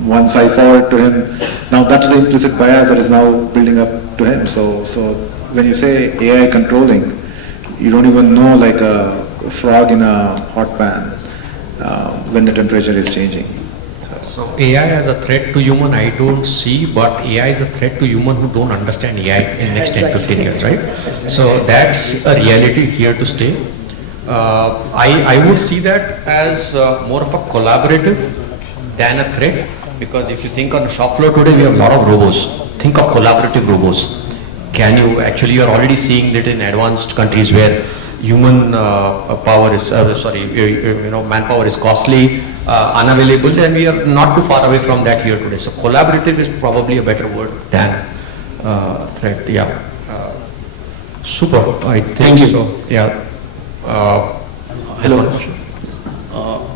once I forward to him. Now that's the implicit bias that is now building up to him. So when you say AI controlling, you don't even know like a frog in a hot pan when the temperature is changing. So AI as a threat to human, I don't see, but AI is a threat to human who don't understand AI in next 10, 15 years, right? So that's a reality here to stay. I would see that as more of a collaborative than a threat, because if you think on the shop floor today, we have a lot of robots. Think of collaborative robots. You are already seeing that in advanced countries where human power is, manpower is costly, unavailable, and we are not too far away from that here today. So collaborative is probably a better word than threat. Yeah. Super. I think Thank you. so. Yeah. Hello.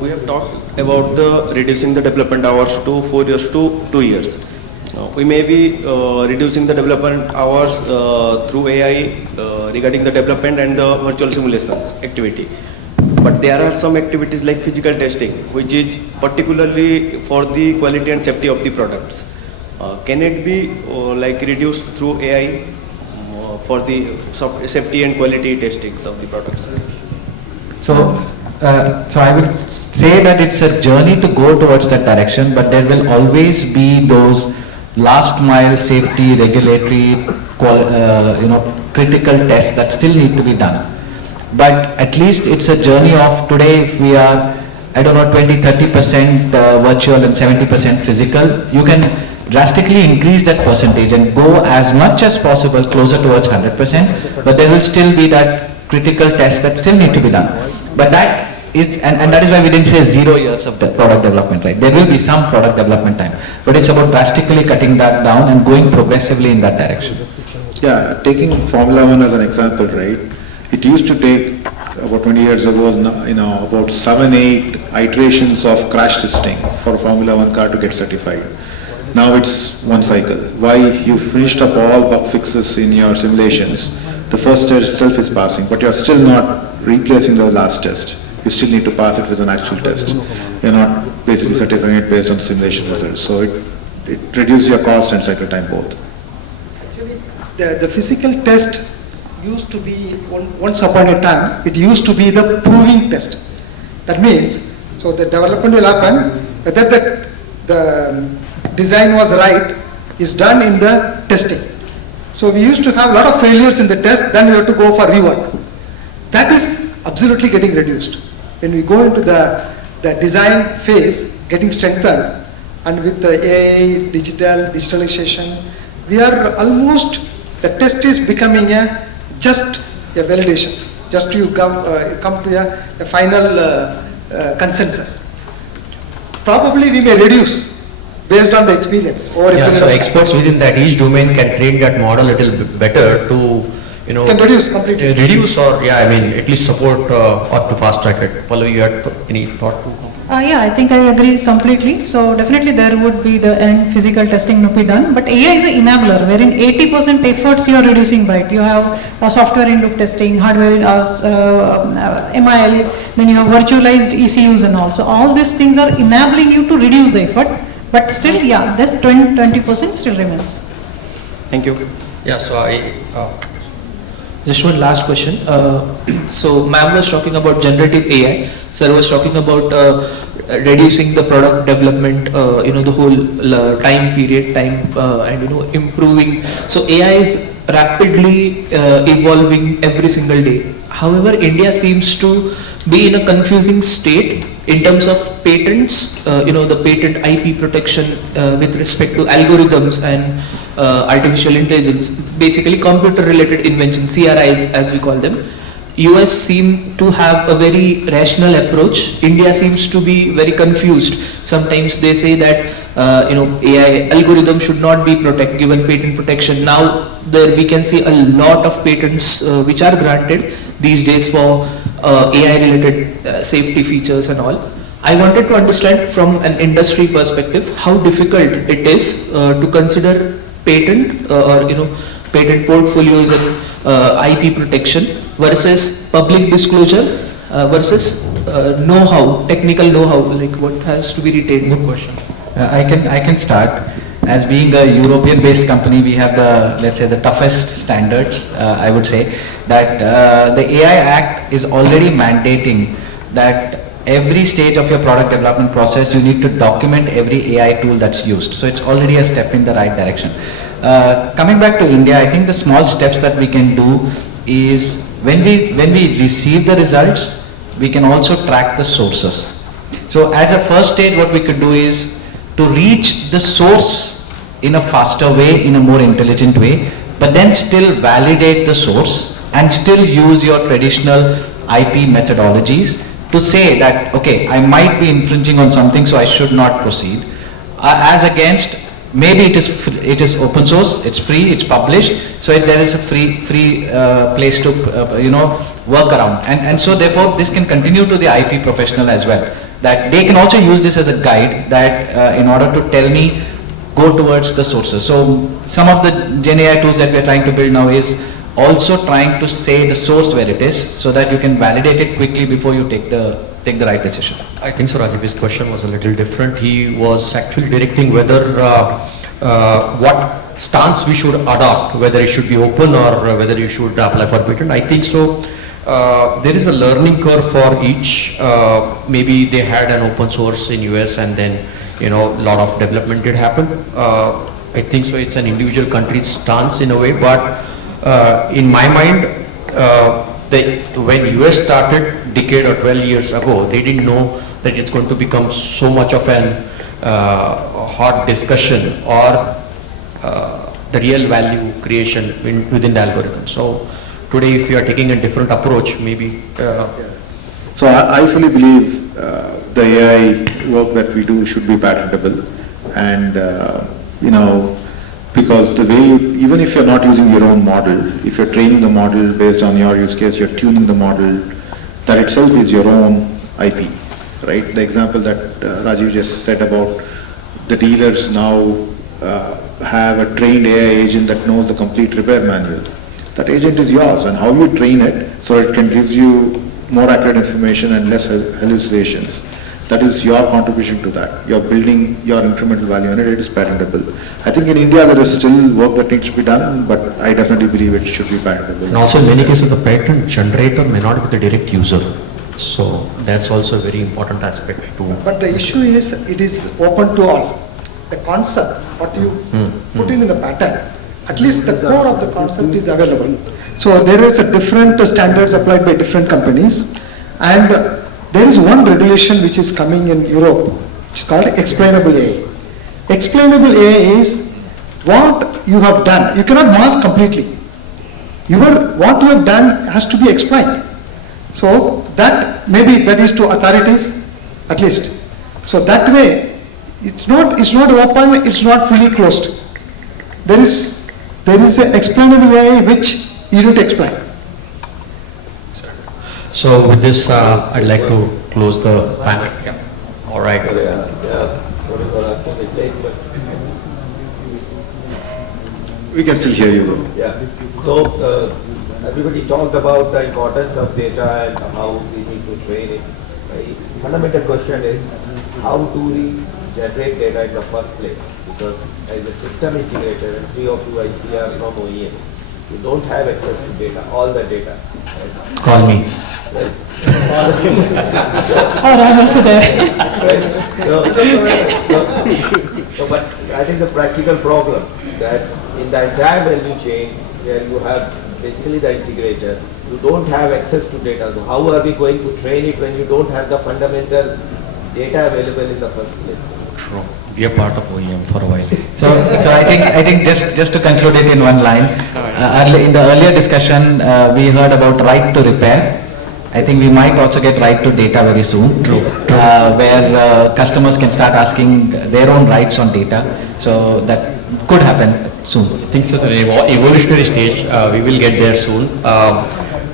We have talked about the reducing the development hours to 4 years to 2 years. We may be reducing the development hours through AI regarding the development and the virtual simulations activity. But there are some activities like physical testing, which is particularly for the quality and safety of the products. Can it be reduced through AI for the safety and quality testings of the products? So I would say that it's a journey to go towards that direction, but there will always be those last mile safety, regulatory, critical tests that still need to be done. But at least it's a journey of today, if we are, 20-30% virtual and 70% physical, you can drastically increase that percentage and go as much as possible closer towards 100%, but there will still be that critical tests that still need to be done. But that is, and that is why we didn't say 0 years of product development, right? There will be some product development time, but it's about drastically cutting that down and going progressively in that direction. Yeah, taking Formula One as an example, right? It used to take about 20 years ago, about 7-8 iterations of crash testing for a Formula One car to get certified. Now it's one cycle. Why? You finished up all bug fixes in your simulations. The first test itself is passing, but you're still not replacing the last test. You still need to pass it with an actual test. You're not basically certifying it based on the simulation results. So it reduces your cost and cycle time both. Actually, the physical test used to be, once upon a time, it used to be the proving test. That means, so the development will happen, whether the design was right is done in the testing. So we used to have a lot of failures in the test, then we have to go for rework. That is absolutely getting reduced. When we go into the design phase, getting strengthened, and with the AI, digitalization, we are almost, the test is becoming just a validation, just to come to a final consensus. Probably we may reduce based on the experience. So experts within that each domain can train that model a little bit better to, can reduce completely. Reduce or, at least support or to fast track it. Pallavi, you had any thought? Yeah, I think I agree completely. So definitely there would be the physical testing to be done, but AI is an enabler wherein 80% efforts you are reducing by it. You have software in loop testing, hardware in MIL, then you have virtualized ECUs and all. So all these things are enabling you to reduce the effort, but still, that 20% still remains. Thank you. Yeah, so just one last question. So ma'am was talking about generative AI. Sir was talking about reducing the product development, the whole time period, and improving. So AI is rapidly evolving every single day. However, India seems to be in a confusing state in terms of patents, the patent IP protection with respect to algorithms and artificial intelligence, basically computer related inventions, CRIs as we call them. US seem to have a very rational approach. India seems to be very confused. Sometimes they say that AI algorithm should not be given patent protection. Now there we can see a lot of patents which are granted these days for AI related safety features and all. I wanted to understand from an industry perspective how difficult it is to consider patent or patent portfolios and IP protection versus public disclosure versus know-how, technical know-how, like what has to be retained. Good question. I can start. As being a European-based company, we have the, let's say, the toughest standards. I would say that the AI Act is already mandating that every stage of your product development process, you need to document every AI tool that's used. So it's already a step in the right direction. Coming back to India, I think the small steps that we can do is when we receive the results, we can also track the sources. So as a first stage, what we could do is to reach the source in a faster way, in a more intelligent way, but then still validate the source and still use your traditional IP methodologies to say that, okay, I might be infringing on something, so I should not proceed. As against, maybe it is open source, it's free, it's published, so there is a free place to work around, and so therefore this can continue to the IP professional as well, that they can also use this as a guide that in order to tell me, go towards the sources. So some of the Gen AI tools that we are trying to build now is also trying to say the source where it is, so that you can validate it quickly before you take the right decision. I think so, Rajiv, his question was a little different. He was actually directing whether what stance we should adopt, whether it should be open or whether you should apply for patent. I think so. There is a learning curve for each. Maybe they had an open source in US and then a lot of development did happen. I think so. It's an individual country's stance in a way, but in my mind, when US started decade or 12 years ago, they didn't know that it's going to become so much of an hot discussion or the real value creation within the algorithm. So today, if you are taking a different approach, maybe. So I fully believe the AI work that we do should be patentable, and because the way even if you're not using your own model, if you're training the model based on your use case, you're tuning the model, that itself is your own IP, right? The example that Rajiv just said about the dealers now have a trained AI agent that knows the complete repair manual. That agent is yours, and how you train it so it can give you more accurate information and less hallucinations. That is your contribution to that. You're building your incremental value on it. It is patentable. I think in India there is still work that needs to be done, but I definitely believe it should be patentable. And also in many cases the patent generator may not be the direct user. So that's also a very important aspect too. But the issue is it is open to all. The concept, what you put in the patent, at least the core of the concept is available. So there is a different standards applied by different companies, and there is one regulation which is coming in Europe. It's called explainable AI. Explainable AI is what you have done. You cannot mask completely. What you have done has to be explained. So that maybe that is to authorities at least. So that way it's not open. It's not fully closed. There is an explainable AI which you need to explain. So with this, I'd like to close the panel. Yeah. All right. We can still hear you. Yeah. So everybody talked about the importance of data and how we need to train it. The fundamental question is, how do we generate data in the first place? Because as a system integrator, and three of you I see are from OEM, you don't have access to data, all the data. Right? Call me. Right? Or I'm also there. Right? So, but I think the practical problem that in the entire value chain where you have basically the integrator, you don't have access to data. So how are we going to train it when you don't have the fundamental data available in the first place? True. Be a part of OEM for a while. So I think just to conclude it in one line, in the earlier discussion we heard about right to repair. I think we might also get right to data very soon. True. where customers can start asking their own rights on data. So that could happen soon. Things is an evolutionary stage. We will get there soon.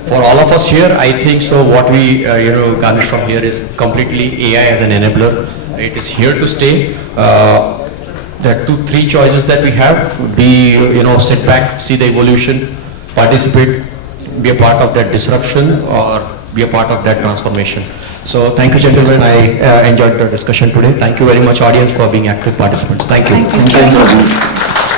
For all of us here, I think so. What we garnish from here is completely AI as an enabler. It is here to stay. There are 2-3 choices that we have. Be sit back, see the evolution, participate, be a part of that disruption, or be a part of that transformation. So thank you, gentlemen. I enjoyed the discussion today. Thank you very much, audience, for being active participants. Thank you. Thank you.